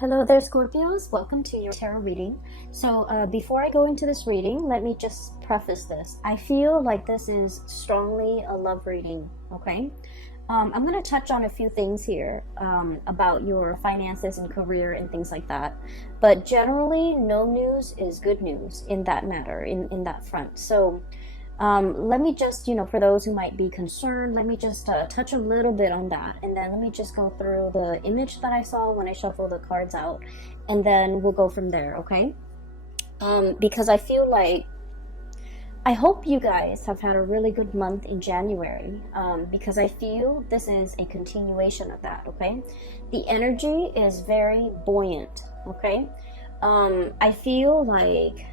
Hello there, Scorpios. Welcome to your tarot reading. So before I go into this reading, let me just preface this. I feel like this is strongly a love reading, okay? I'm going to touch on a few things here about your finances and career and things like that. But generally, no news is good news in that matter, in that front. So let me just, for those who might be concerned, let me just touch a little bit on that. And then let me just go through the image that I saw when I shuffled the cards out. And then we'll go from there, okay? Because I feel like, I hope you guys have had a really good month in January. Because I feel this is a continuation of that, okay? The energy is very buoyant, okay? I feel like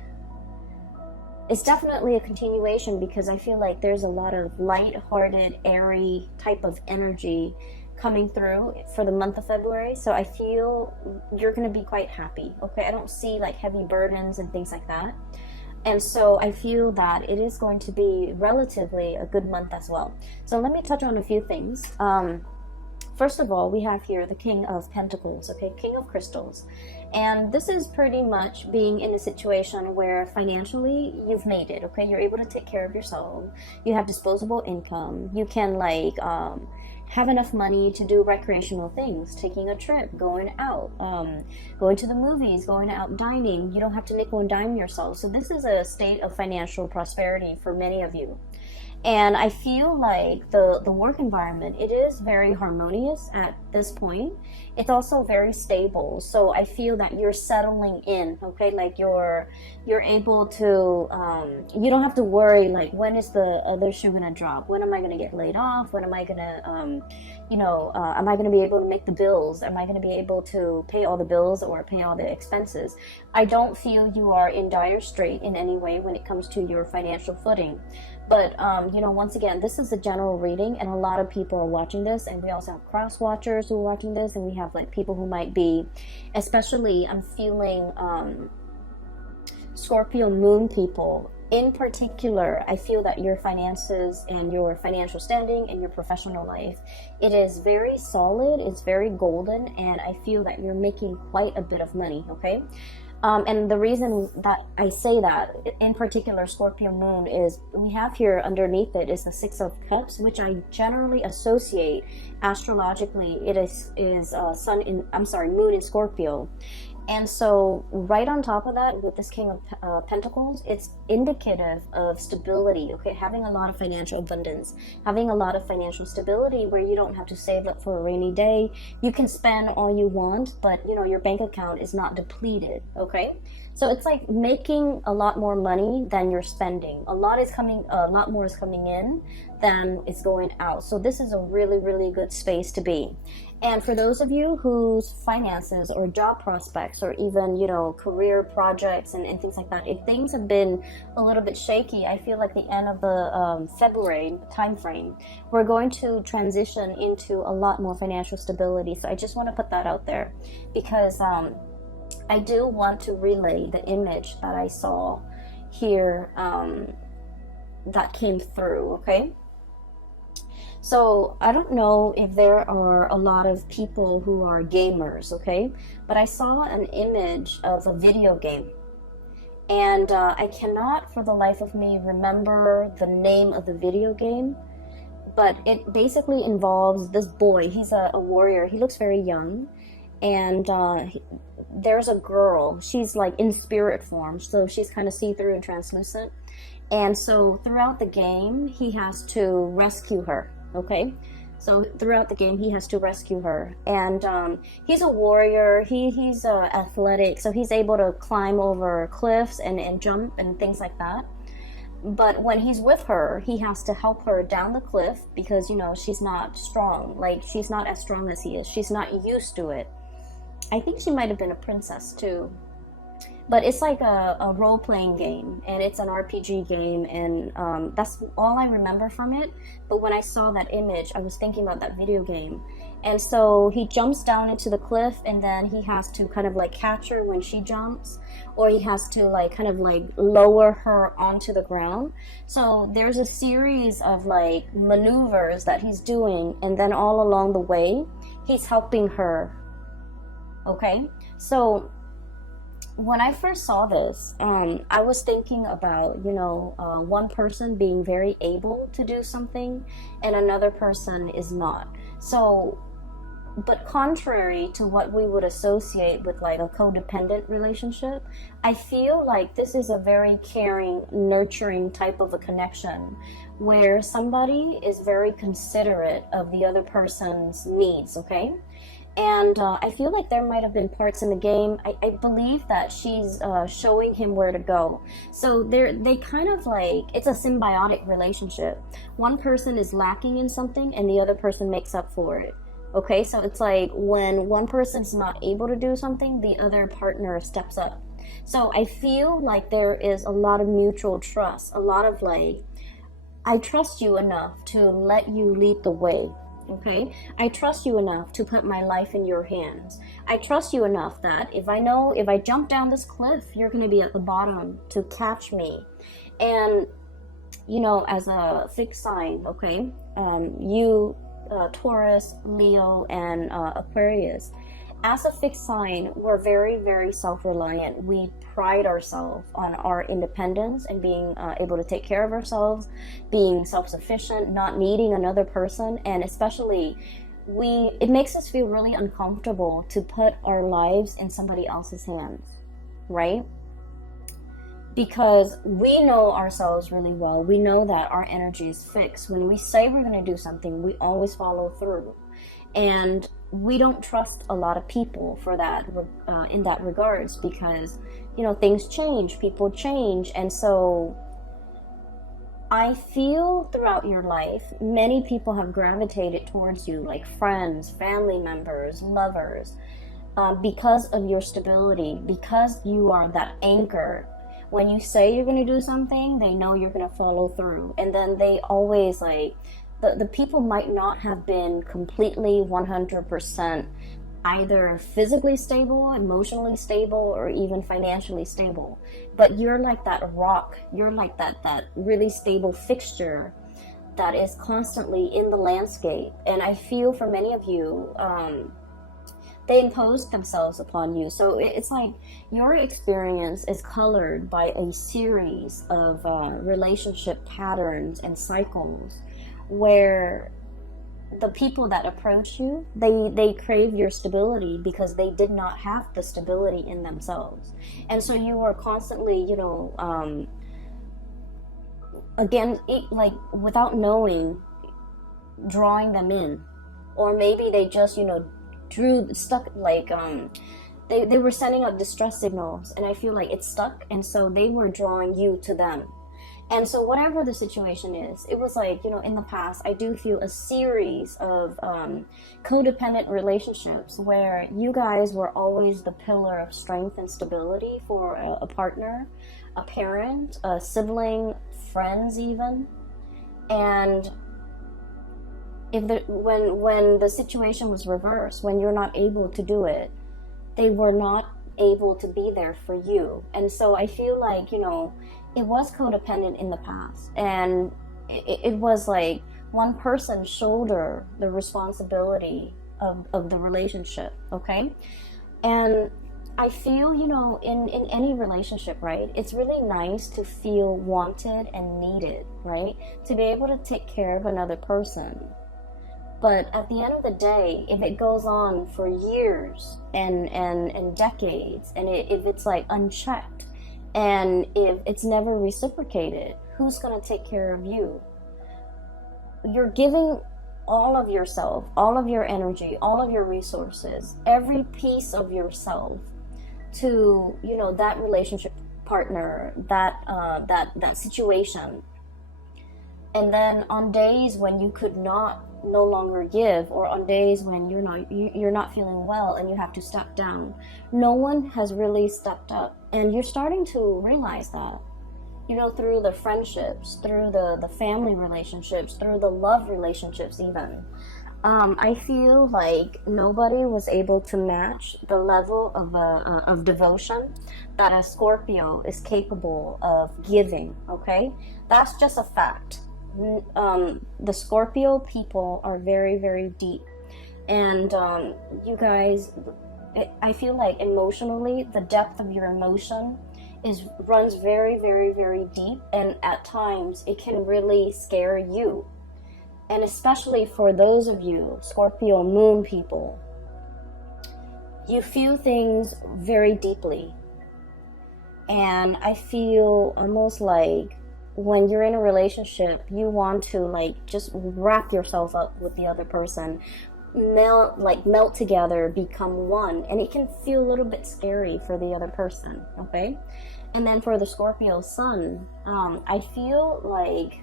it's definitely a continuation because I feel like there's a lot of light-hearted, airy type of energy coming through for the month of February. So I feel you're going to be quite happy, okay? I don't see like heavy burdens and things like that. And so I feel that it is going to be relatively a good month as well. So let me touch on a few things. First of all, we have here the King of Pentacles, okay, King of Crystals. And this is pretty much being in a situation where financially you've made it, okay? You're able to take care of yourself. You have disposable income. You can have enough money to do recreational things, taking a trip, going out, going to the movies, going out dining. You don't have to nickel and dime yourself. So this is a state of financial prosperity for many of you. And I feel like the work environment, it is very harmonious at this point. It's also very stable. So I feel that you're settling in, okay? Like you're able to, you don't have to worry, like, when is the other shoe gonna drop? When am I gonna get laid off? When am I gonna, am I gonna be able to make the bills? Am I gonna be able to pay all the bills or pay all the expenses? I don't feel you are in dire strait in any way when it comes to your financial footing. But, once again, this is a general reading, and a lot of people are watching this, and we also have cross-watchers who are watching this, and we have, like, people who might be, especially, I'm feeling Scorpio moon people. In particular, I feel that your finances and your financial standing and your professional life, it is very solid, it's very golden, and I feel that you're making quite a bit of money, okay? And the reason that I say that, in particular Scorpio moon, is we have here underneath it is the Six of Cups, which I generally associate astrologically. It is moon in Scorpio. And so right on top of that, with this King of Pentacles, it's indicative of stability, okay? Having a lot of financial abundance, having a lot of financial stability where you don't have to save up for a rainy day. You can spend all you want, but, your bank account is not depleted, okay? So it's like making a lot more money than you're spending. A lot more is coming in than is going out. So this is a really, really good space to be. And for those of you whose finances or job prospects or even, career projects and things like that, if things have been a little bit shaky, I feel like the end of the February time frame, we're going to transition into a lot more financial stability. So I just want to put that out there because I do want to relay the image that I saw here that came through, okay? So I don't know if there are a lot of people who are gamers, okay? But I saw an image of a video game. And I cannot for the life of me remember the name of the video game. But it basically involves this boy. He's a warrior. He looks very young. And there's a girl. She's like in spirit form. So she's kind of see-through and translucent. And so throughout the game, he has to rescue her. Okay, so throughout the game he has to rescue her, and he's a warrior. He's athletic, so he's able to climb over cliffs and jump and things like that. But when he's with her, he has to help her down the cliff because she's not strong. Like, she's not as strong as he is. She's not used to it. I think she might have been a princess too. But it's like a role-playing game, and it's an RPG game, and that's all I remember from it. But when I saw that image, I was thinking about that video game. And so he jumps down into the cliff, and then he has to kind of like catch her when she jumps, or he has to kind of lower her onto the ground. So there's a series of maneuvers that he's doing, and then all along the way, he's helping her Okay, so when I first saw this, I was thinking about, one person being very able to do something and another person is not. So, but contrary to what we would associate with like a codependent relationship, I feel like this is a very caring, nurturing type of a connection where somebody is very considerate of the other person's needs, okay? And I feel like there might have been parts in the game. I believe that she's showing him where to go. So they kind of like, it's a symbiotic relationship. One person is lacking in something and the other person makes up for it. Okay, so it's like when one person's not able to do something, the other partner steps up. So I feel like there is a lot of mutual trust, a lot of like, I trust you enough to let you lead the way. Okay, I trust you enough to put my life in your hands. I trust you enough that if I jump down this cliff, you're going to be at the bottom to catch me. And as a fixed sign, okay, you Taurus, Leo, and Aquarius, as a fixed sign, we're very, very self-reliant. We pride ourselves on our independence and being able to take care of ourselves, being self-sufficient, not needing another person, and especially it makes us feel really uncomfortable to put our lives in somebody else's hands, right? Because we know ourselves really well. We know that our energy is fixed. When we say we're going to do something, we always follow through. And we don't trust a lot of people for that in that regards, because things change, people change. And so I feel throughout your life many people have gravitated towards you, like friends, family members, lovers, because of your stability, because you are that anchor. When you say you're going to do something, they know you're going to follow through. And then they always like, the people might not have been completely 100% either physically stable, emotionally stable, or even financially stable. But you're like that rock. You're like that really stable fixture that is constantly in the landscape. And I feel for many of you, they imposed themselves upon you. So it's like your experience is colored by a series of relationship patterns and cycles where the people that approach you, they crave your stability because they did not have the stability in themselves. And so you are constantly, again, like without knowing, drawing them in. Or maybe they just, they were sending out distress signals, and I feel like it's stuck, and so they were drawing you to them. And so whatever the situation is, it was like, in the past, I do feel a series of codependent relationships where you guys were always the pillar of strength and stability for a partner, a parent, a sibling, friends even. And when the situation was reversed, when you're not able to do it, they were not able to be there for you. And so I feel like, it was codependent in the past, and it was like one person shoulder the responsibility of the relationship, okay? And I feel, in any relationship, right, it's really nice to feel wanted and needed, right? To be able to take care of another person. But at the end of the day, if it goes on for years and decades, and if it's like unchecked, and if it's never reciprocated, who's going to take care of you? You're giving all of yourself, all of your energy, all of your resources, every piece of yourself to, that relationship partner, that situation. And then on days when you could no longer give, or on days when you're not feeling well and you have to step down, no one has really stepped up. And you're starting to realize that, through the friendships, through the family relationships, through the love relationships even. I feel like nobody was able to match the level of devotion that a Scorpio is capable of giving, okay? That's just a fact. The Scorpio people are very, very deep. And you guys, I feel like emotionally, the depth of your emotion runs very, very, very deep, and at times it can really scare you. And especially for those of you Scorpio moon people, you feel things very deeply. And I feel almost like when you're in a relationship, you want to like just wrap yourself up with the other person, melt together, become one, and it can feel a little bit scary for the other person. Okay. And then for the Scorpio sun, I feel like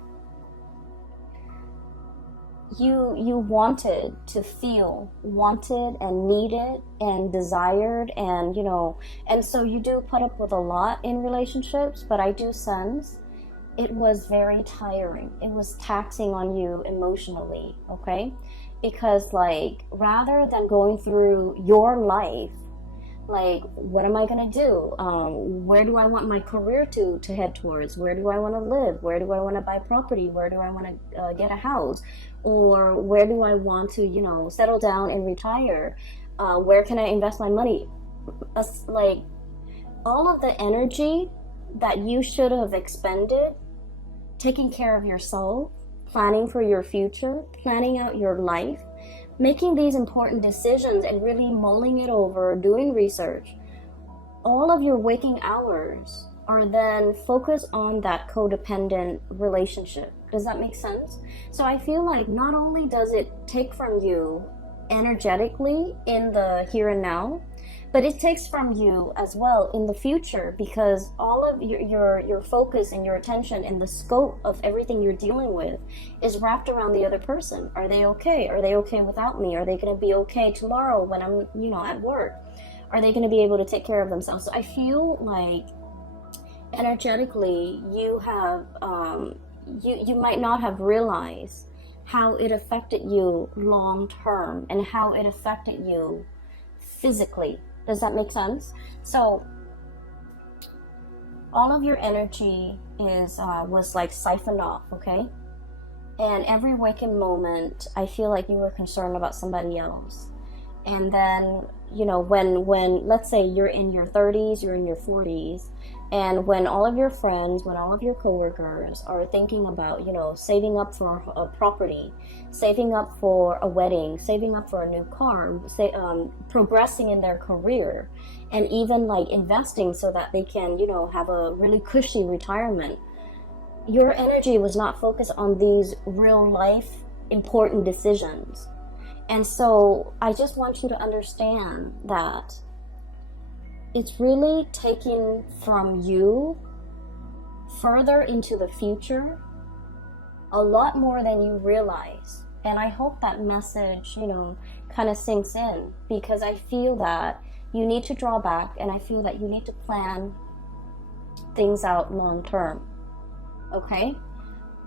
you wanted to feel wanted and needed and desired, and and so you do put up with a lot in relationships, but I do sense it was very tiring. It was taxing on you emotionally. Okay. Because like, rather than going through your life, like, what am I gonna do? Where do I want my career to head towards? Where do I want to live? Where do I want to buy property? Where do I want to get a house? Or where do I want to settle down and retire? Where can I invest my money? Like, all of the energy that you should have expended taking care of yourself, planning for your future, planning out your life, making these important decisions and really mulling it over, doing research, all of your waking hours are then focused on that codependent relationship. Does that make sense? So I feel like not only does it take from you energetically in the here and now, but it takes from you as well in the future, because all of your focus and your attention and the scope of everything you're dealing with is wrapped around the other person. Are they okay? Are they okay without me? Are they going to be okay tomorrow when I'm at work? Are they going to be able to take care of themselves? So I feel like energetically you have you might not have realized how it affected you long term and how it affected you physically. Does that make sense? So all of your energy was like siphoned off. Okay. And every waking moment, I feel like you were concerned about somebody else. And then, when let's say you're in your 30s, you're in your 40s, and when all of your friends, when all of your coworkers are thinking about, saving up for a property, saving up for a wedding, saving up for a new car, progressing in their career, and even like investing so that they can, have a really cushy retirement, your energy was not focused on these real life important decisions. And so I just want you to understand that it's really taking from you further into the future a lot more than you realize. And I hope that message, kind of sinks in, because I feel that you need to draw back, and I feel that you need to plan things out long term. Okay?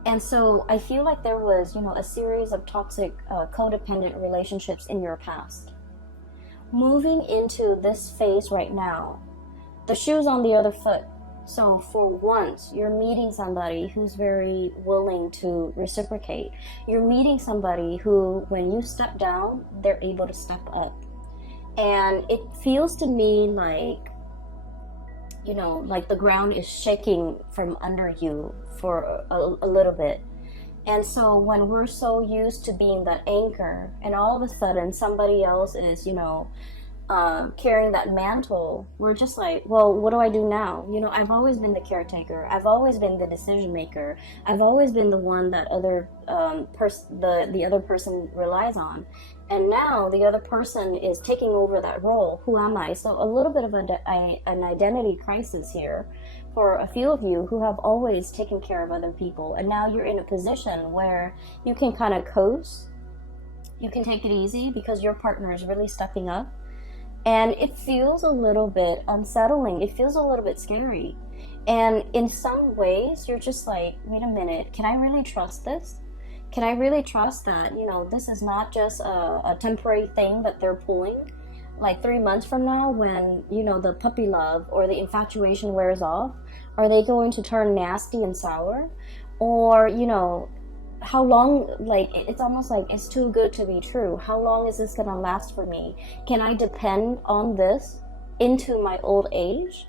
And so I feel like there was, a series of toxic, codependent relationships in your past. Moving into this phase right now, the shoe's on the other foot. So for once, you're meeting somebody who's very willing to reciprocate. You're meeting somebody who, when you step down, they're able to step up. And it feels to me like, like the ground is shaking from under you for a little bit. And so when we're so used to being that anchor, and all of a sudden somebody else is, carrying that mantle, we're just like, well, what do I do now? I've always been the caretaker. I've always been the decision maker. I've always been the one that the other person relies on. And now the other person is taking over that role. Who am I? So a little bit of an identity crisis here for a few of you who have always taken care of other people. And now you're in a position where you can kind of coast. You can take it easy because your partner is really stepping up. And it feels a little bit unsettling. It feels a little bit scary. And in some ways, you're just like, wait a minute, can I really trust this? Can I really trust that, this is not just a temporary thing that they're pulling? Like 3 months from now, when, the puppy love or the infatuation wears off, are they going to turn nasty and sour? Or, how long, like it's almost like it's too good to be true. How long is this gonna last for me? Can I depend on this into my old age?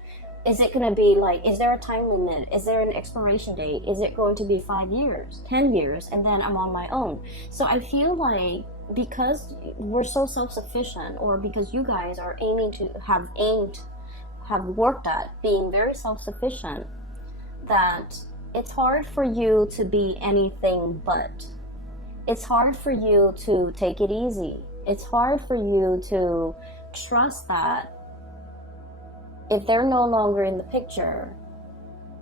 Is it gonna be like, is there a time limit? Is there an expiration date? Is it going to be 5 years, 10 years, and then I'm on my own? So I feel like because we're so self-sufficient, or because you guys are have worked at being very self-sufficient, that it's hard for you to be anything but. It's hard for you to take it easy. It's hard for you to trust that if they're no longer in the picture,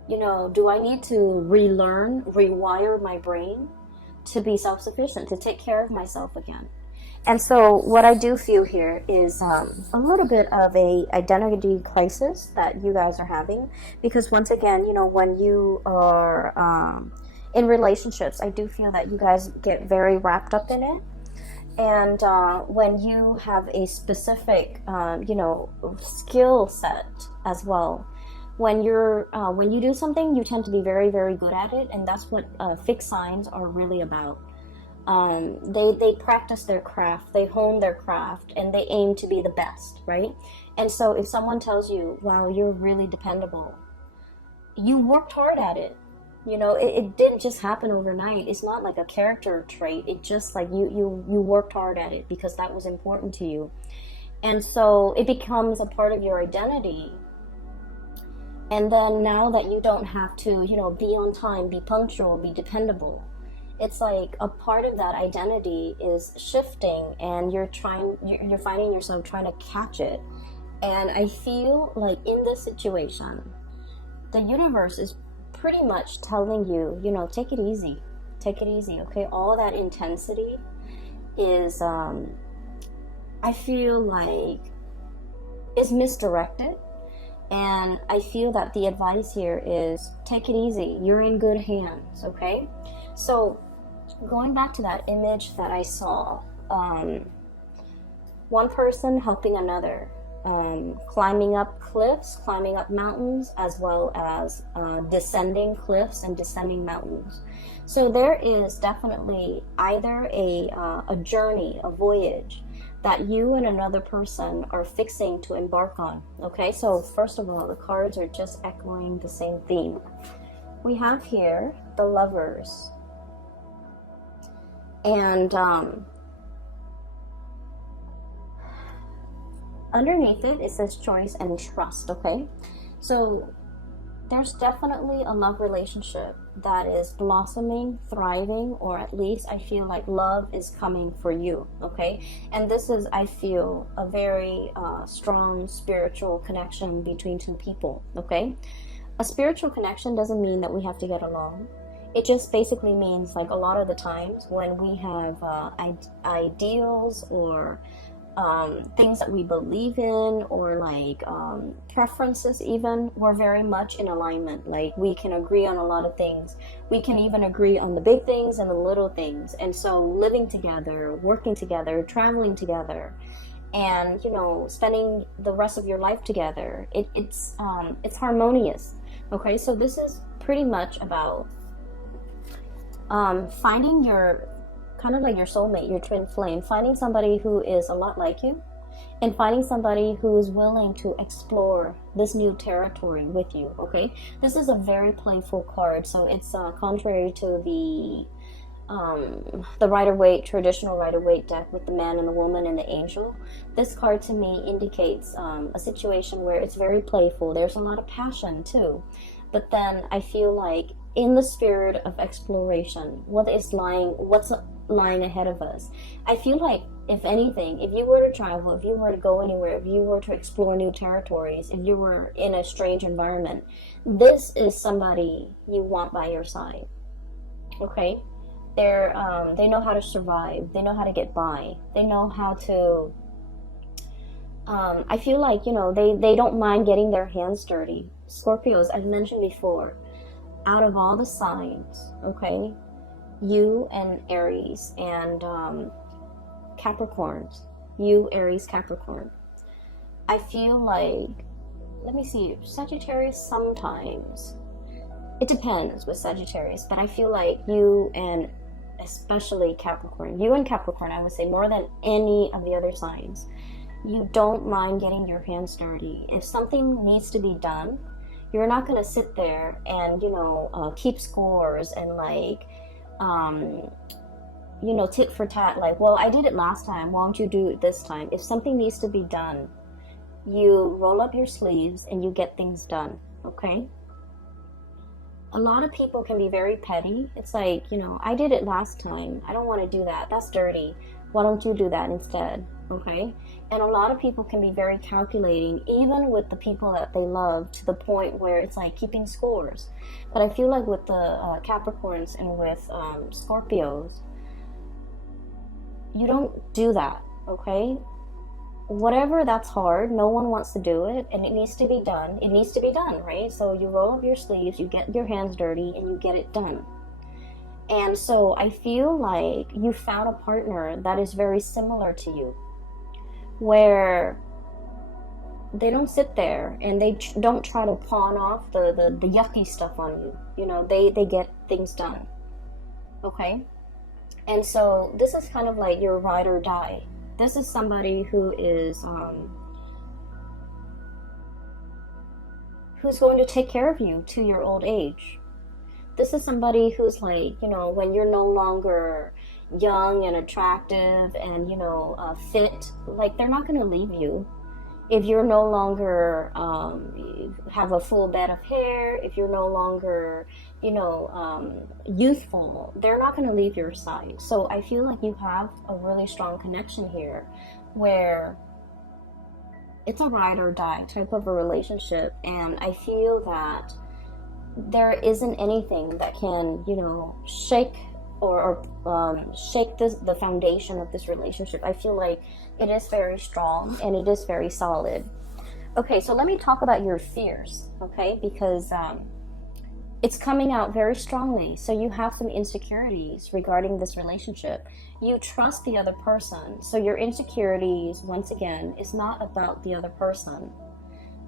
you know, do I need to relearn, rewire my brain to be self-sufficient, to take care of myself again? And so what I do feel here is a little bit of a identity crisis that you guys are having, because once again, you know, when you are in relationships, I do feel that you guys get very wrapped up in it. And when you have a specific, you know, skill set as well, when you do something, you tend to be very, very good at it, and that's what fixed signs are really about. They practice their craft, they hone their craft, and they aim to be the best, right? And so if someone tells you, wow, you're really dependable, you worked hard at it. You know, it didn't just happen overnight. It's not like a character trait. It just like you worked hard at it because that was important to you. And so it becomes a part of your identity. And then now that you don't have to, you know, be on time, be punctual, be dependable, it's like a part of that identity is shifting, and you're finding yourself trying to catch it. And I feel like in this situation, the universe is pretty much telling you, you know, take it easy, okay? All that intensity is, I feel like, is misdirected. And I feel that the advice here is take it easy. You're in good hands, okay? So going back to that image that I saw, one person helping another, climbing up cliffs, climbing up mountains, as well as descending cliffs and descending mountains. So there is definitely either a journey, a voyage that you and another person are fixing to embark on. Okay, so first of all, the cards are just echoing the same theme. We have here the Lovers, and underneath it says choice and trust, okay? So there's definitely a love relationship that is blossoming, thriving, or at least I feel like love is coming for you, okay? And this is, I feel, a very strong spiritual connection between two people, okay? A spiritual connection doesn't mean that we have to get along. It just basically means, like, a lot of the times when we have ideals or things that we believe in, or like preferences even, we're very much in alignment. Like, we can agree on a lot of things. We can even agree on the big things and the little things. And so living together, working together, traveling together, and, you know, spending the rest of your life together, it's harmonious, okay? So this is pretty much about finding your, kind of like your soulmate, your twin flame, finding somebody who is a lot like you, and finding somebody who is willing to explore this new territory with you, okay? This is a very playful card, so it's contrary to the Rider-Waite, traditional Rider-Waite deck with the man and the woman and the angel. This card to me indicates a situation where it's very playful. There's a lot of passion too, but then I feel like in the spirit of exploration, what's lying ahead of us. I feel like, if anything, if you were to travel, if you were to go anywhere, if you were to explore new territories, if you were in a strange environment, this is somebody you want by your side, okay? They know how to survive. They know how to get by. They know how to, I feel like, you know, they don't mind getting their hands dirty. Scorpios, I've mentioned before, out of all the signs, okay, you and Aries and Capricorns, you, Aries, Capricorn, I feel like, let me see, Sagittarius sometimes, it depends with Sagittarius, but I feel like you and especially Capricorn. You and Capricorn, I would say, more than any of the other signs, you don't mind getting your hands dirty. If something needs to be done, you're not going to sit there and, keep scores and like, tit for tat, like, well, I did it last time, why don't you do it this time? If something needs to be done, you roll up your sleeves and you get things done, okay? A lot of people can be very petty. It's like, I did it last time, I don't want to do that, that's dirty, why don't you do that instead, okay? And a lot of people can be very calculating, even with the people that they love, to the point where it's like keeping scores. But I feel like with the Capricorns and with Scorpios, you don't do that, okay? Whatever that's hard, no one wants to do it, and it needs to be done. It needs to be done, right? So you roll up your sleeves, you get your hands dirty, and you get it done. And so I feel like you found a partner that is very similar to you, where they don't sit there and they don't try to pawn off the yucky stuff on you. They get things done, okay? And so this is kind of like your ride or die. This is somebody who is who's going to take care of you to your old age. This is somebody who's like, when you're no longer young and attractive and, fit, like, they're not going to leave you. If you're no longer have a full bed of hair, if you're no longer, youthful, they're not going to leave your side. So I feel like you have a really strong connection here where it's a ride or die type of a relationship. And I feel that there isn't anything that can, shake or shake the foundation of this relationship. I feel like it is very strong and it is very solid. Okay, so let me talk about your fears, okay? Because it's coming out very strongly. So you have some insecurities regarding this relationship. You trust the other person. So your insecurities, once again, is not about the other person.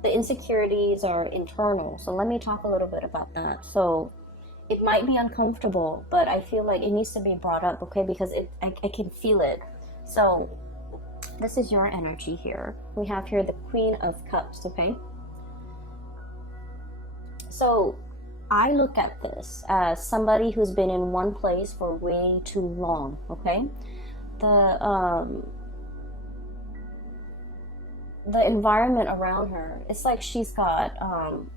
The insecurities are internal. So let me talk a little bit about that. So it might be uncomfortable, but I feel like it needs to be brought up, okay? Because I can feel it. So this is your energy here. We have here the Queen of Cups, okay? So I look at this as somebody who's been in one place for way too long, okay? The environment around her, it's like she's got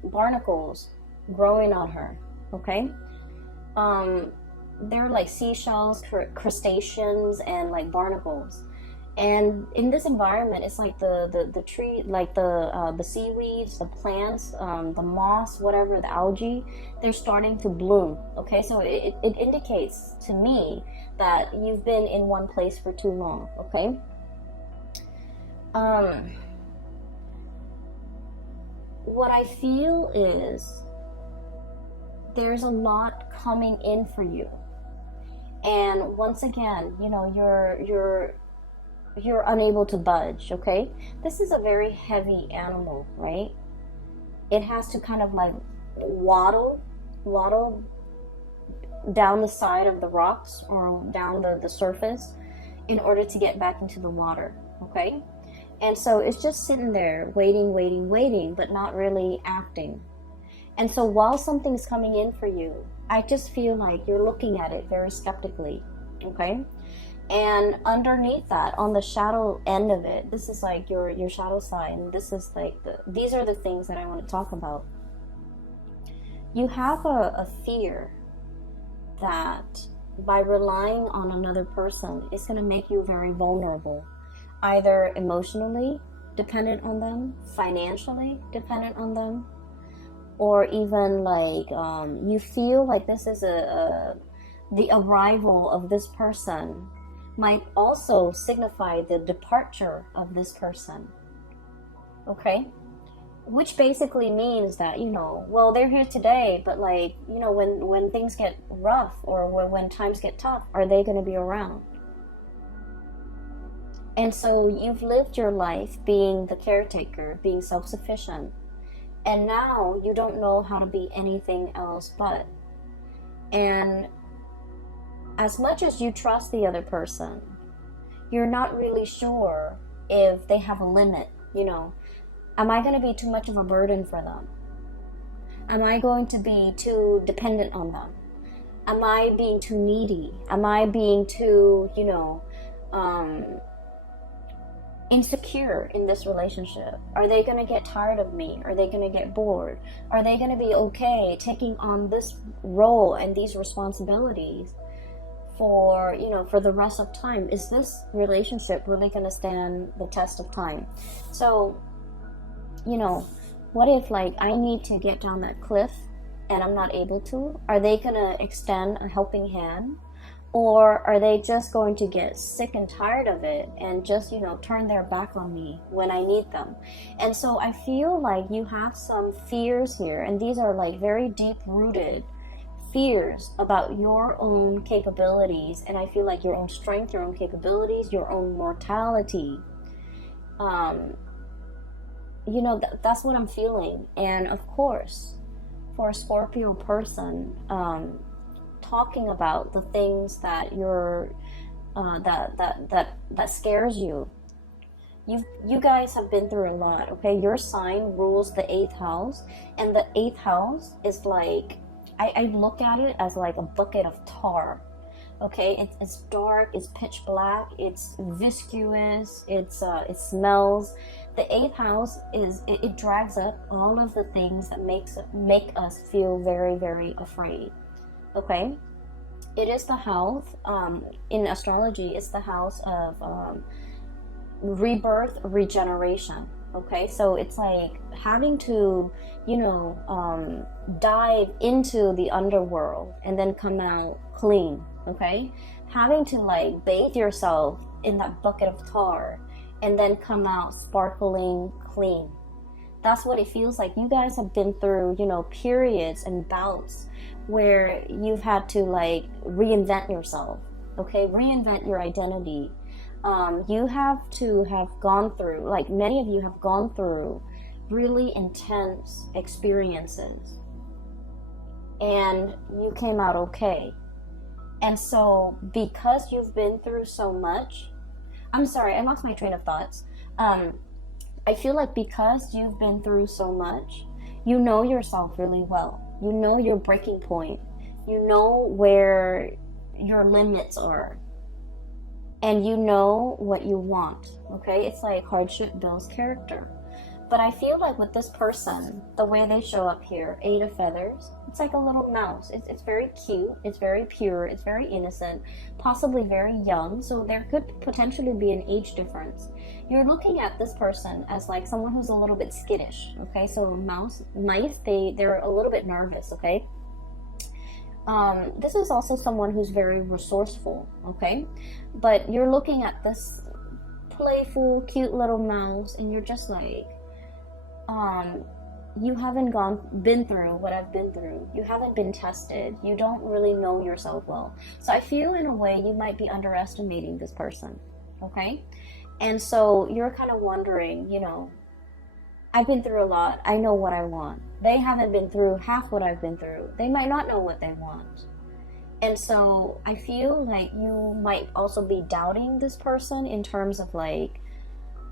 barnacles growing on her, okay? They're like seashells, crustaceans, and like barnacles. And in this environment, it's like the tree, like the seaweeds, the plants, the moss, whatever, the algae, they're starting to bloom. Okay, so it indicates to me that you've been in one place for too long. Okay. What I feel is there's a lot coming in for you, and once again, you're unable to budge, okay? This is a very heavy animal, right? It has to kind of like waddle down the side of the rocks or down the surface in order to get back into the water, okay? And so it's just sitting there waiting, but not really acting. And so while something's coming in for you, I just feel like you're looking at it very skeptically, okay? And underneath that, on the shadow end of it, this is like your shadow sign. This is like these are the things that I want to talk about. You have a fear that by relying on another person, it's going to make you very vulnerable, either emotionally dependent on them, financially dependent on them, or even like you feel like this is the arrival of this person might also signify the departure of this person, okay? Which basically means that, well, they're here today, but like, when things get rough or when times get tough, are they going to be around? And so you've lived your life being the caretaker, being self-sufficient, and now you don't know how to be anything else but. And as much as you trust the other person, you're not really sure if they have a limit, you know. Am I going to be too much of a burden for them? Am I going to be too dependent on them? Am I being too needy? Am I being too, you know, insecure in this relationship? Are they going to get tired of me? Are they going to get bored? Are they going to be okay taking on this role and these responsibilities for, you know, for the rest of time? Is this relationship really going to stand the test of time? So, you know, what if like I need to get down that cliff and I'm not able to? Are they going to extend a helping hand? Or are they just going to get sick and tired of it and just, you know, turn their back on me when I need them? And so I feel like you have some fears here, and these are like very deep-rooted fears about your own capabilities, and I feel like your own strength, your own capabilities, your own mortality. You know, that's what I'm feeling. And of course, for a Scorpio person, talking about the things that you're that scares you. You guys have been through a lot, okay? Your sign rules the 8th house, and the 8th house is like, I look at it as like a bucket of tar. Okay, it's dark, it's pitch black, it's viscous, it smells. The 8th house it drags up all of the things that make us feel very, very afraid. Okay, it is the house, in astrology, it's the house of rebirth, regeneration. Okay, so it's like having to, you know, dive into the underworld and then come out clean. Okay, having to like bathe yourself in that bucket of tar and then come out sparkling clean. That's what it feels like. You guys have been through, you know, periods and bouts where you've had to like reinvent yourself. Okay, reinvent your identity. You have to have gone through, like many of you have gone through really intense experiences, and you came out okay. And so because you've been through so much, I'm sorry, I lost my train of thoughts. I feel like because you've been through so much, you know yourself really well. You know your breaking point. You know where your limits are. And you know what you want, okay? It's like hardship builds character. But I feel like with this person, the way they show up here, 8 of feathers, it's like a little mouse. It's very cute, it's very pure, it's very innocent, possibly very young, so there could potentially be an age difference. You're looking at this person as like someone who's a little bit skittish, okay? So mice, they're a little bit nervous, okay? This is also someone who's very resourceful, okay? But you're looking at this playful, cute little mouse, and you're just like, you haven't been through what I've been through. You haven't been tested. You don't really know yourself well. So I feel in a way you might be underestimating this person, okay? And so you're kind of wondering, you know, I've been through a lot. I know what I want. They haven't been through half what I've been through. They might not know what they want. And so I feel like you might also be doubting this person in terms of like,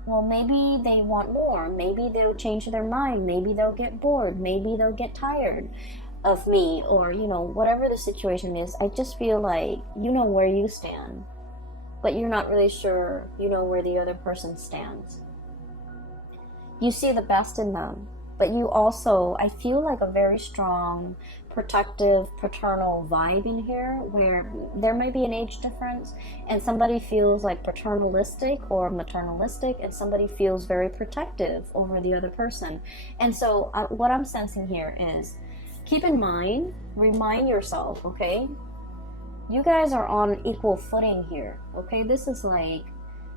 well, maybe they want more. Maybe they'll change their mind. Maybe they'll get bored. Maybe they'll get tired of me, or, you know, whatever the situation is. I just feel like you know where you stand, but you're not really sure, you know, where the other person stands. You see the best in them, but you also, I feel like a very strong, protective, paternal vibe in here, where there might be an age difference, and somebody feels like paternalistic or maternalistic, and somebody feels very protective over the other person. And so what I'm sensing here is, keep in mind, remind yourself, okay? You guys are on equal footing here, okay? This is like,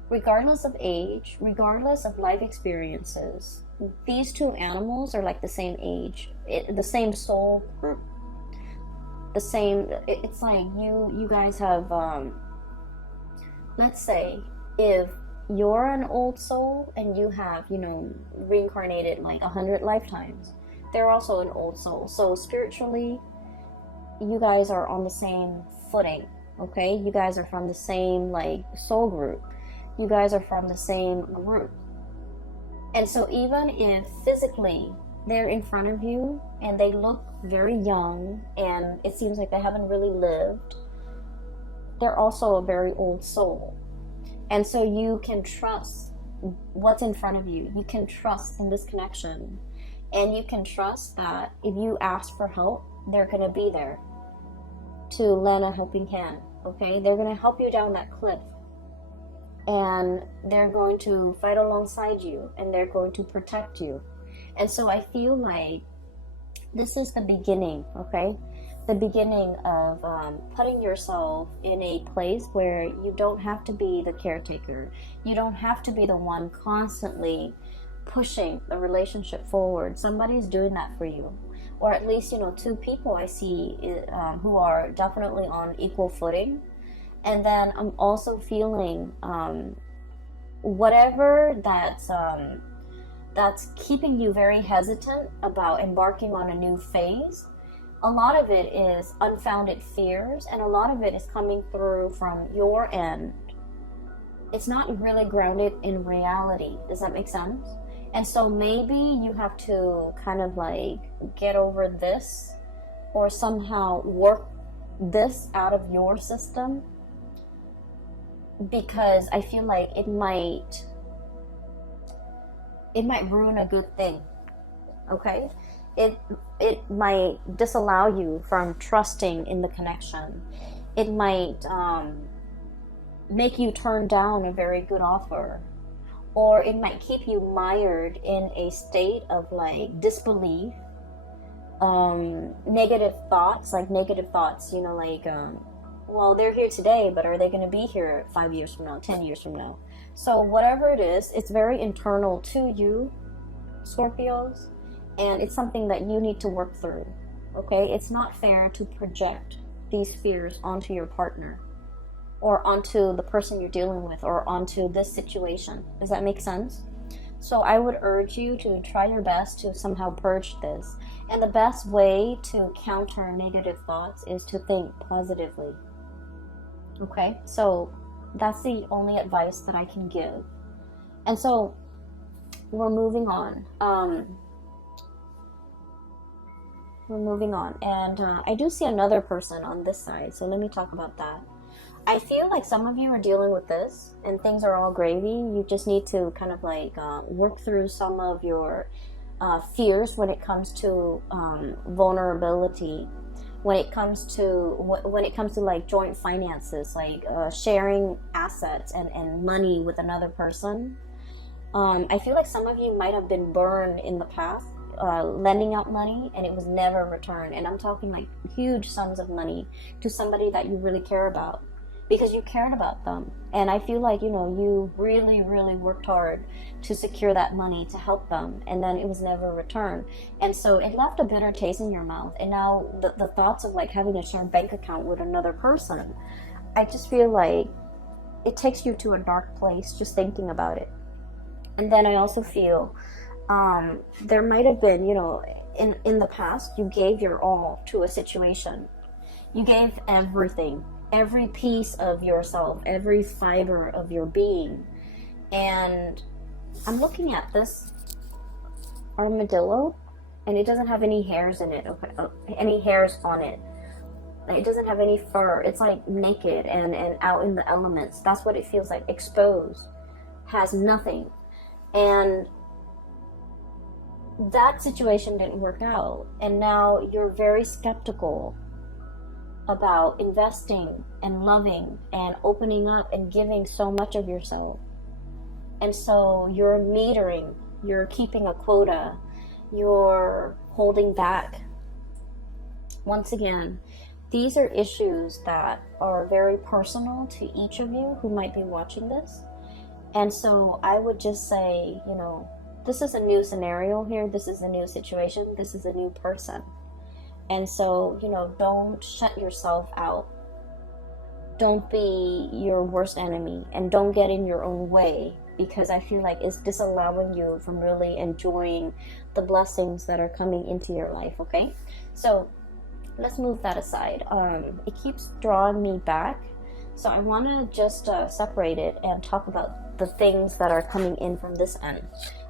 regardless of age, regardless of life experiences, these two animals are like the same age, the same soul group, the same. It's like you guys have. Let's say if you're an old soul and you have, you know, reincarnated like 100 lifetimes, they're also an old soul. So spiritually, you guys are on the same footing. okay? You guys are from the same like soul group. You guys are from the same group. And so even if physically they're in front of you and they look very young and it seems like they haven't really lived, they're also a very old soul. And so you can trust what's in front of you. You can trust in this connection. And you can trust that if you ask for help, they're going to be there to lend a helping hand, okay? They're going to help you down that cliff. And they're going to fight alongside you. And they're going to protect you. And so I feel like this is the beginning, okay? The beginning of putting yourself in a place where you don't have to be the caretaker. You don't have to be the one constantly pushing the relationship forward. Somebody's doing that for you. Or at least, two people I see who are definitely on equal footing. And then I'm also feeling whatever that's keeping you very hesitant about embarking on a new phase. A lot of it is unfounded fears, and a lot of it is coming through from your end. It's not really grounded in reality. Does that make sense? And so maybe you have to kind of like get over this or somehow work this out of your system, because I feel like it might ruin a good thing, okay? It might disallow you from trusting in the connection. It might make you turn down a very good offer, or it might keep you mired in a state of like disbelief, negative thoughts, well, they're here today, but are they going to be here 5 years from now, 10 years from now? So whatever it is, it's very internal to you, Scorpios, and it's something that you need to work through, okay? It's not fair to project these fears onto your partner or onto the person you're dealing with or onto this situation. Does that make sense? So I would urge you to try your best to somehow purge this. And the best way to counter negative thoughts is to think positively. Okay, so that's the only advice that I can give. And so we're moving on. And I do see another person on this side, so let me talk about that. I feel like some of you are dealing with this and things are all gravy. You just need to kind of like work through some of your fears when it comes to vulnerability. When it comes to like joint finances, like sharing assets and money with another person. I feel like some of you might have been burned in the past, lending out money and it was never returned. And I'm talking like huge sums of money to somebody that you really care about, because you cared about them. And I feel like, you really, really worked hard to secure that money to help them, and then it was never returned. And so it left a bitter taste in your mouth. And now the thoughts of like having a shared bank account with another person, I just feel like it takes you to a dark place just thinking about it. And then I also feel there might have been, in the past, you gave your all to a situation. You gave everything. Every piece of yourself, every fiber of your being. And I'm looking at this armadillo, and it doesn't have any hairs in it, any hairs on it. It doesn't have any fur. It's like naked and out in the elements. That's what it feels like, exposed, has nothing. And that situation didn't work out. And now you're very skeptical about investing and loving and opening up and giving so much of yourself. And so you're metering, you're keeping a quota, you're holding back. Once again, these are issues that are very personal to each of you who might be watching this. And so I would just say, this is a new scenario here, this is a new situation, this is a new person. And so, don't shut yourself out. Don't be your worst enemy, and don't get in your own way, because I feel like it's disallowing you from really enjoying the blessings that are coming into your life, okay? So let's move that aside. It keeps drawing me back So I want to just separate it and talk about the things that are coming in from this end.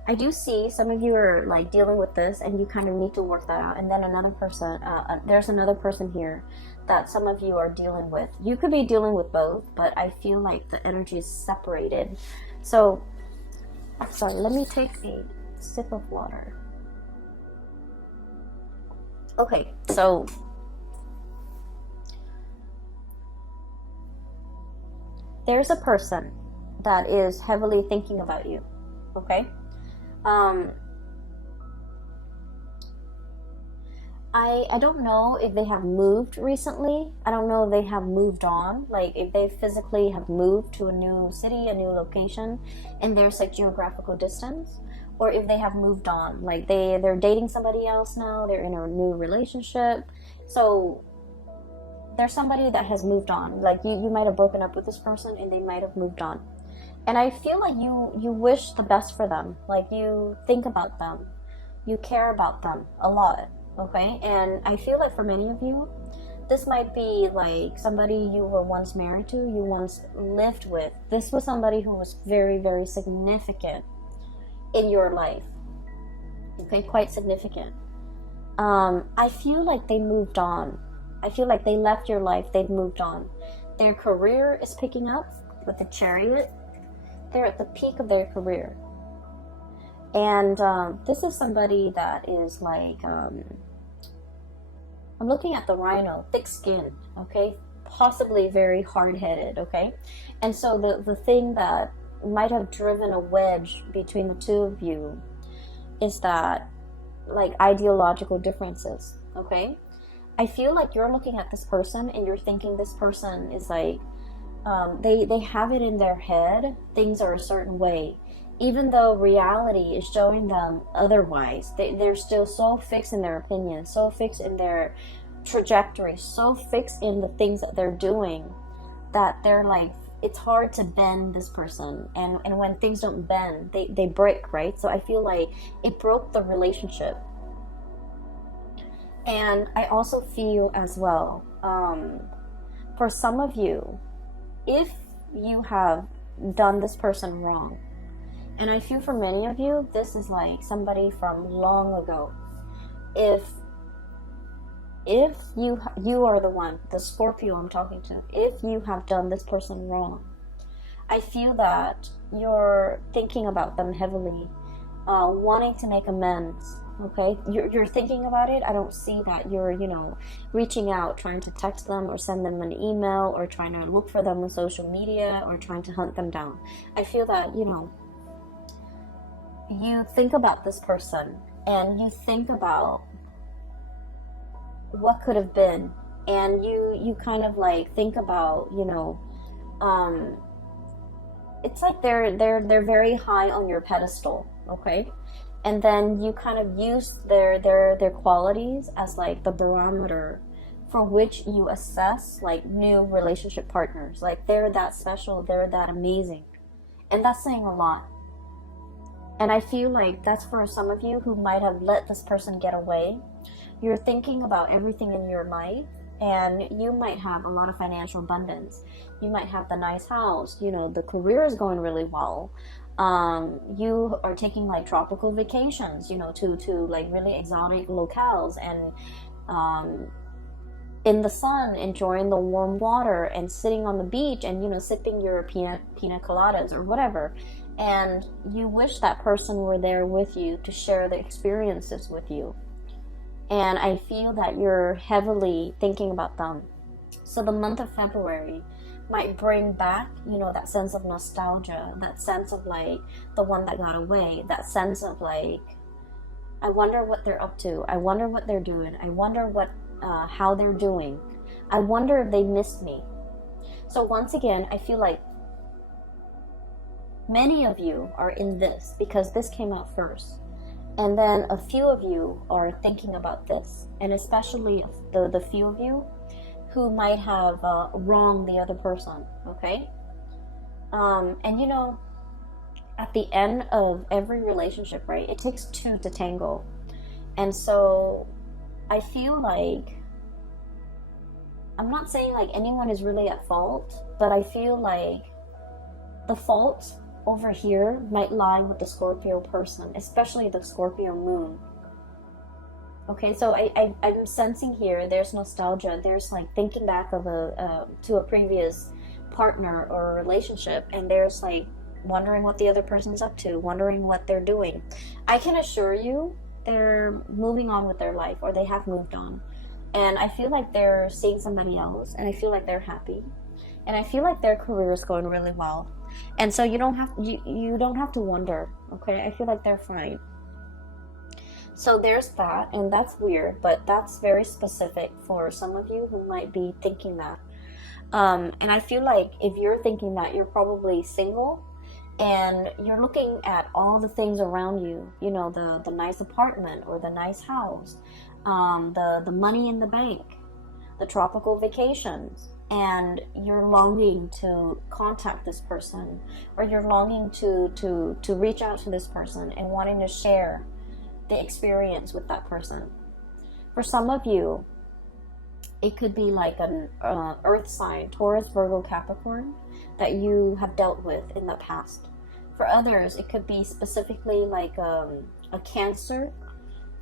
I do see some of you are like dealing with this and you kind of need to work that out. And then another person, there's another person here that some of you are dealing with. You could be dealing with both, but I feel like the energy is separated. So, sorry, let me take a sip of water. Okay, so there's a person that is heavily thinking about you, okay? I don't know if they have moved recently. I don't know if they have moved on, like if they physically have moved to a new city, a new location, and there's like geographical distance, or if they have moved on, like they're dating somebody else now, they're in a new relationship. So there's somebody that has moved on. Like you might have broken up with this person and they might have moved on. And I feel like you wish the best for them. Like you think about them. You care about them a lot. Okay? And I feel like for many of you, this might be like somebody you were once married to, you once lived with. This was somebody who was very, very significant in your life. Okay? Quite significant. I feel like they moved on. I feel like they left your life, they've moved on. Their career is picking up with the Chariot. They're at the peak of their career. And this is somebody that is like, I'm looking at the Rhino, thick skin, okay? Possibly very hard-headed, okay? And so the thing that might have driven a wedge between the two of you is that, like, ideological differences, okay? I feel like you're looking at this person and you're thinking this person is like, they have it in their head, things are a certain way. Even though reality is showing them otherwise, they're still so fixed in their opinion, so fixed in their trajectory, so fixed in the things that they're doing, that they're like, it's hard to bend this person. And when things don't bend, they break, right? So I feel like it broke the relationship. And I also feel as well, for some of you, if you have done this person wrong, and I feel for many of you, this is like somebody from long ago. If you are the one, the Scorpio I'm talking to, if you have done this person wrong, I feel that you're thinking about them heavily, wanting to make amends. Okay, you're thinking about it. I don't see that you're, reaching out, trying to text them or send them an email or trying to look for them on social media or trying to hunt them down. I feel that, you think about this person and you think about what could have been, and you kind of like think about, it's like they're very high on your pedestal, okay? And then you kind of use their qualities as like the barometer for which you assess like new relationship partners. Like they're that special, they're that amazing. And that's saying a lot. And I feel like that's for some of you who might have let this person get away. You're thinking about everything in your life, and you might have a lot of financial abundance. You might have the nice house, the career is going really well. You are taking like tropical vacations, to like really exotic locales, and in the sun, enjoying the warm water and sitting on the beach and, sipping your pina coladas or whatever. And you wish that person were there with you to share the experiences with you. And I feel that you're heavily thinking about them. So the month of February might bring back, that sense of nostalgia, that sense of like the one that got away, that sense of like, I wonder what they're up to. I wonder what they're doing. I wonder how they're doing. I wonder if they missed me. So once again, I feel like many of you are in this because this came out first. And then a few of you are thinking about this. And especially the few of you who might have wronged the other person, okay? And at the end of every relationship, right, it takes two to tango. And so I feel like I'm not saying like anyone is really at fault, but I feel like the fault over here might lie with the Scorpio person, especially the Scorpio moon. Okay, so I'm sensing here there's nostalgia. There's like thinking back of to a previous partner or relationship, and there's like wondering what the other person's up to, wondering what they're doing. I can assure you they're moving on with their life, or they have moved on. And I feel like they're seeing somebody else, and I feel like they're happy. And I feel like their career is going really well. And so you don't have to wonder, okay? I feel like they're fine. So there's that, and that's weird, but that's very specific for some of you who might be thinking that. And I feel like if you're thinking that, you're probably single, and you're looking at all the things around you, you know, the nice apartment or the nice house, the money in the bank, the tropical vacations, and you're longing to contact this person, or you're longing to reach out to this person and wanting to share the experience with that person. For some of you, it could be like an earth sign, Taurus, Virgo, Capricorn, that you have dealt with in the past. For others, it could be specifically like a Cancer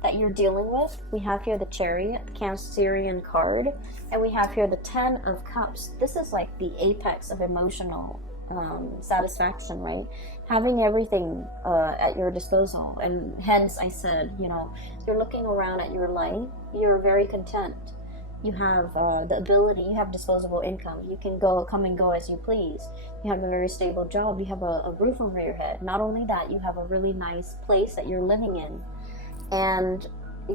that you're dealing with. We have here the Chariot, Cancerian card, and we have here the Ten of Cups. This is like the apex of emotional satisfaction, right? Having everything at your disposal. And hence I said, you know, you're looking around at your life, you're very content. You have the ability, you have disposable income. You can come and go as you please. You have a very stable job. You have a roof over your head. Not only that, you have a really nice place that you're living in. And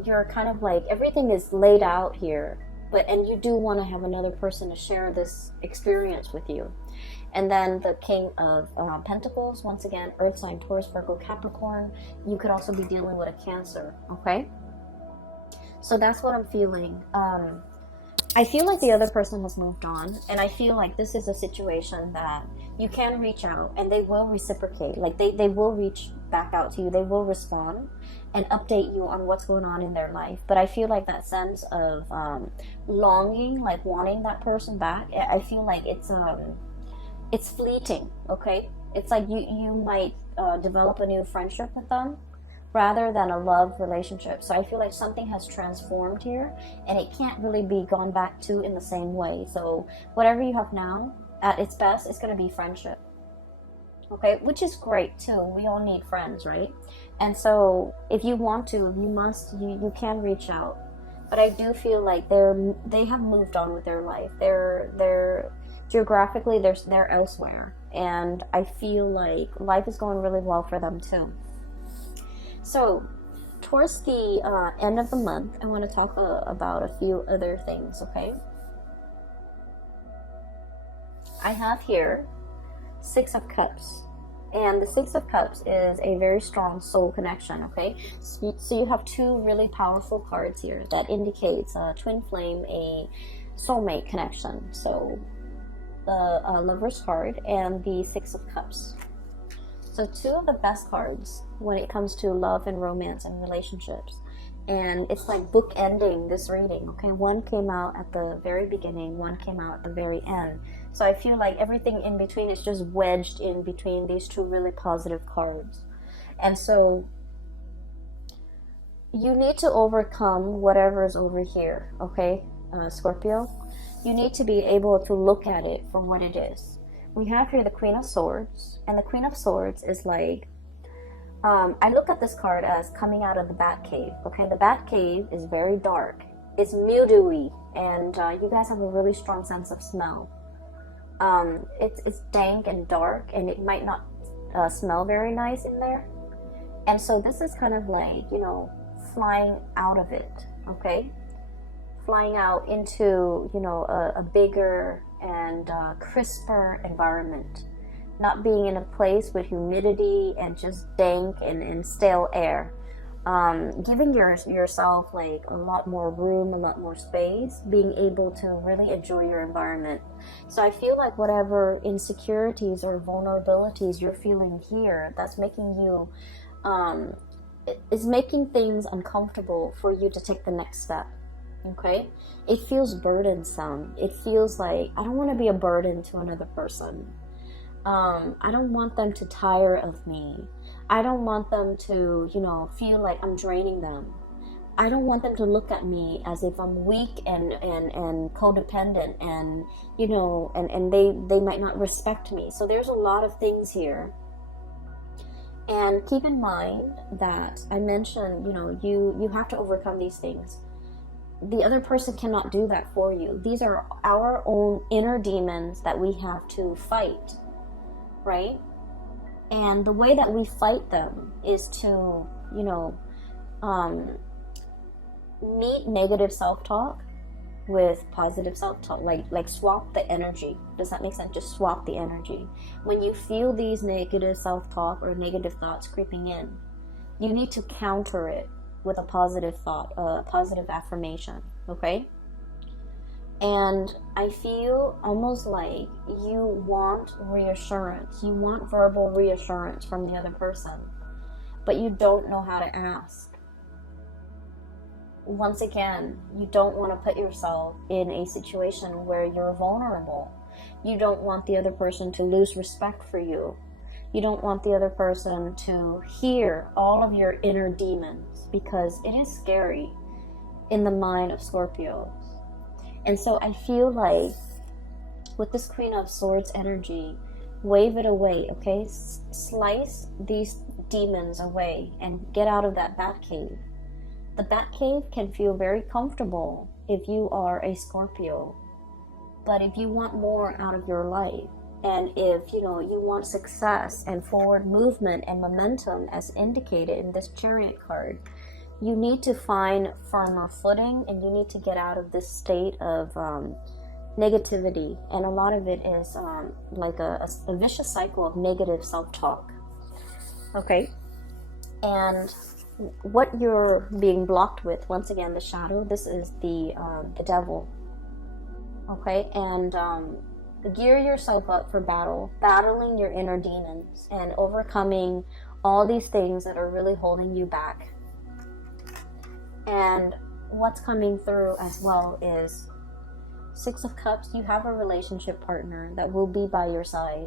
you're kind of like, everything is laid out here. And you do want to have another person to share this experience with you. And then the King of Pentacles, once again, Earth sign, Taurus, Virgo, Capricorn. You could also be dealing with a Cancer, okay? So that's what I'm feeling. I feel like the other person has moved on, and I feel like this is a situation that you can reach out and they will reciprocate. Like they will reach back out to you, they will respond and update you on what's going on in their life. But I feel like that sense of longing, like wanting that person back, I feel like it's fleeting, okay? It's like you might develop a new friendship with them rather than a love relationship. So I feel like something has transformed here, and it can't really be gone back to in the same way. So whatever you have now, at its best, it's going to be friendship, okay? Which is great too. We all need friends, right? And so if you want to, you can reach out. But I do feel like they have moved on with their life. They're geographically they're elsewhere, and I feel like life is going really well for them too. So towards the end of the month, I want to talk about a few other things, okay? I have here Six of Cups, and the Six of Cups is a very strong soul connection, okay? So you have two really powerful cards here that indicates a twin flame, a soulmate connection. So the Lover's card and the Six of Cups. So two of the best cards when it comes to love and romance and relationships. And it's like bookending this reading, okay? One came out at the very beginning, one came out at the very end. So I feel like everything in between is just wedged in between these two really positive cards. And so you need to overcome whatever is over here, okay, Scorpio? You need to be able to look at it for what it is. We have here the Queen of Swords, and the Queen of Swords is like, I look at this card as coming out of the Batcave, okay? The Batcave is very dark, it's mildewy, and you guys have a really strong sense of smell. It's dank and dark, and it might not smell very nice in there. And so this is kind of like, you know, flying out of it, okay? Flying out into, you know, a bigger and crisper environment, not being in a place with humidity and just dank and stale air. Giving yourself like a lot more room, a lot more space, being able to really enjoy your environment. So I feel like whatever insecurities or vulnerabilities you're feeling here, that's making you is making things uncomfortable for you to take the next step. Okay, it feels burdensome. It feels like I don't want to be a burden to another person. I don't want them to tire of me. I don't want them to, feel like I'm draining them. I don't want them to look at me as if I'm weak and codependent, and they might not respect me. So there's a lot of things here. And keep in mind that I mentioned, you have to overcome these things. The other person cannot do that for you. These are our own inner demons that we have to fight, right? And the way that we fight them is to, meet negative self-talk with positive self-talk, like swap the energy. Does that make sense? Just swap the energy. When you feel these negative self-talk or negative thoughts creeping in, you need to counter it with a positive thought, a positive affirmation, okay? And I feel almost like you want reassurance. You want verbal reassurance from the other person, but you don't know how to ask. Once again, you don't want to put yourself in a situation where you're vulnerable. You don't want the other person to lose respect for you. You don't want the other person to hear all of your inner demons, because it is scary in the mind of Scorpios. And so I feel like with this Queen of Swords energy, wave it away, okay? Slice these demons away and get out of that Batcave. The Batcave can feel very comfortable if you are a Scorpio. But if you want more out of your life, and if you want success and forward movement and momentum as indicated in this Chariot card, you need to find firmer footing, and you need to get out of this state of negativity. And a lot of it is like a vicious cycle of negative self-talk. Okay? And what you're being blocked with, once again, the shadow, this is the devil. Okay? And gear yourself up for battling your inner demons and overcoming all these things that are really holding you back. And what's coming through as well is Six of Cups. You have a relationship partner that will be by your side.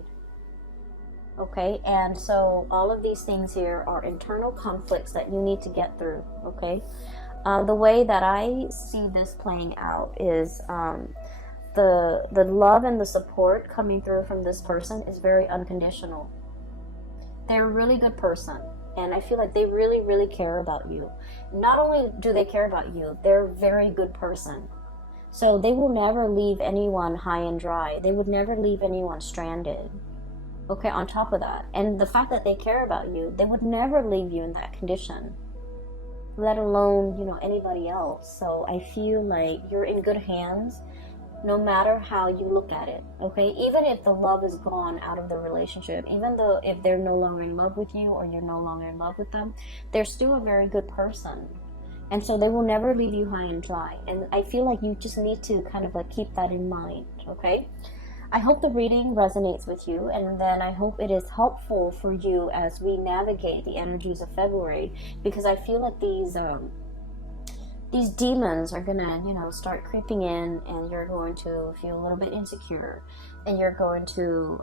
Okay, and so all of these things here are internal conflicts that you need to get through. Okay, the way that I see this playing out is the love and the support coming through from this person is very unconditional. They're a really good person, and I feel like they really, really care about you. Not only do they care about you, they're a very good person. So they will never leave anyone high and dry. They would never leave anyone stranded. Okay, on top of that, and the fact that they care about you, they would never leave you in that condition, let alone, anybody else. So I feel like you're in good hands, no matter how you look at it. Okay, even if the love is gone out of the relationship, even though if they're no longer in love with you or you're no longer in love with them, they're still a very good person. And so they will never leave you high and dry. And I feel like you just need to kind of like keep that in mind, okay? I hope the reading resonates with you, and then I hope it is helpful for you as we navigate the energies of February, because I feel like these demons are gonna, start creeping in, and you're going to feel a little bit insecure, and you're going to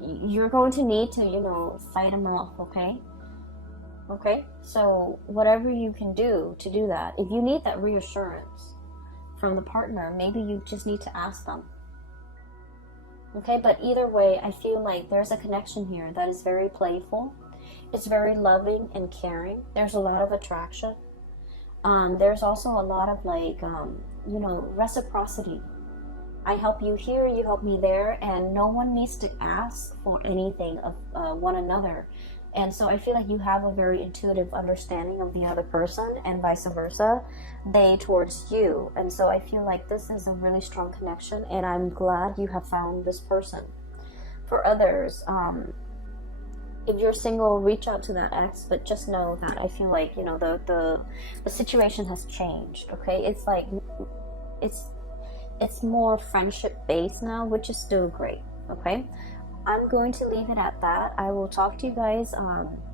need to, fight them off, okay? Okay, so whatever you can do to do that, if you need that reassurance from the partner, maybe you just need to ask them. Okay, but either way, I feel like there's a connection here that is very playful. It's very loving and caring. There's a lot of attraction. There's also a lot of reciprocity. I help you here, you help me there, and no one needs to ask for anything of one another. And so I feel like you have a very intuitive understanding of the other person, and vice versa, they towards you. And so I feel like this is a really strong connection, and I'm glad you have found this person. For others, if you're single, reach out to that ex, but just know that I feel like, the situation has changed, okay? It's like, it's more friendship based now, which is still great, okay? I'm going to leave it at that. I will talk to you guys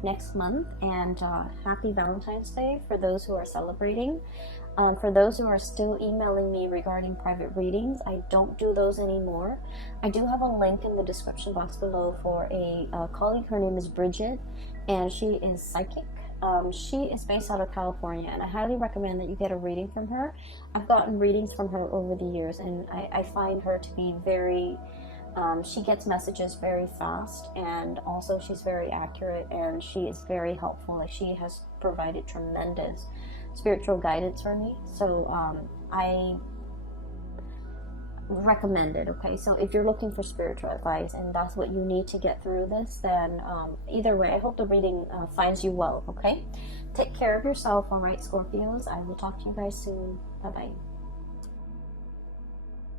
next month, and happy Valentine's Day for those who are celebrating. For those who are still emailing me regarding private readings, I don't do those anymore. I do have a link in the description box below for a colleague. Her name is Bridget, and she is psychic. She is based out of California, and I highly recommend that you get a reading from her. I've gotten readings from her over the years, and I find her to be very... she gets messages very fast, and also she's very accurate, and she is very helpful. Like, she has provided tremendous spiritual guidance for me, so I recommend it. Okay, so if you're looking for spiritual advice and that's what you need to get through this, then either way, I hope the reading finds you well. Okay, take care of yourself. All right, Scorpios, I will talk to you guys soon. Bye bye.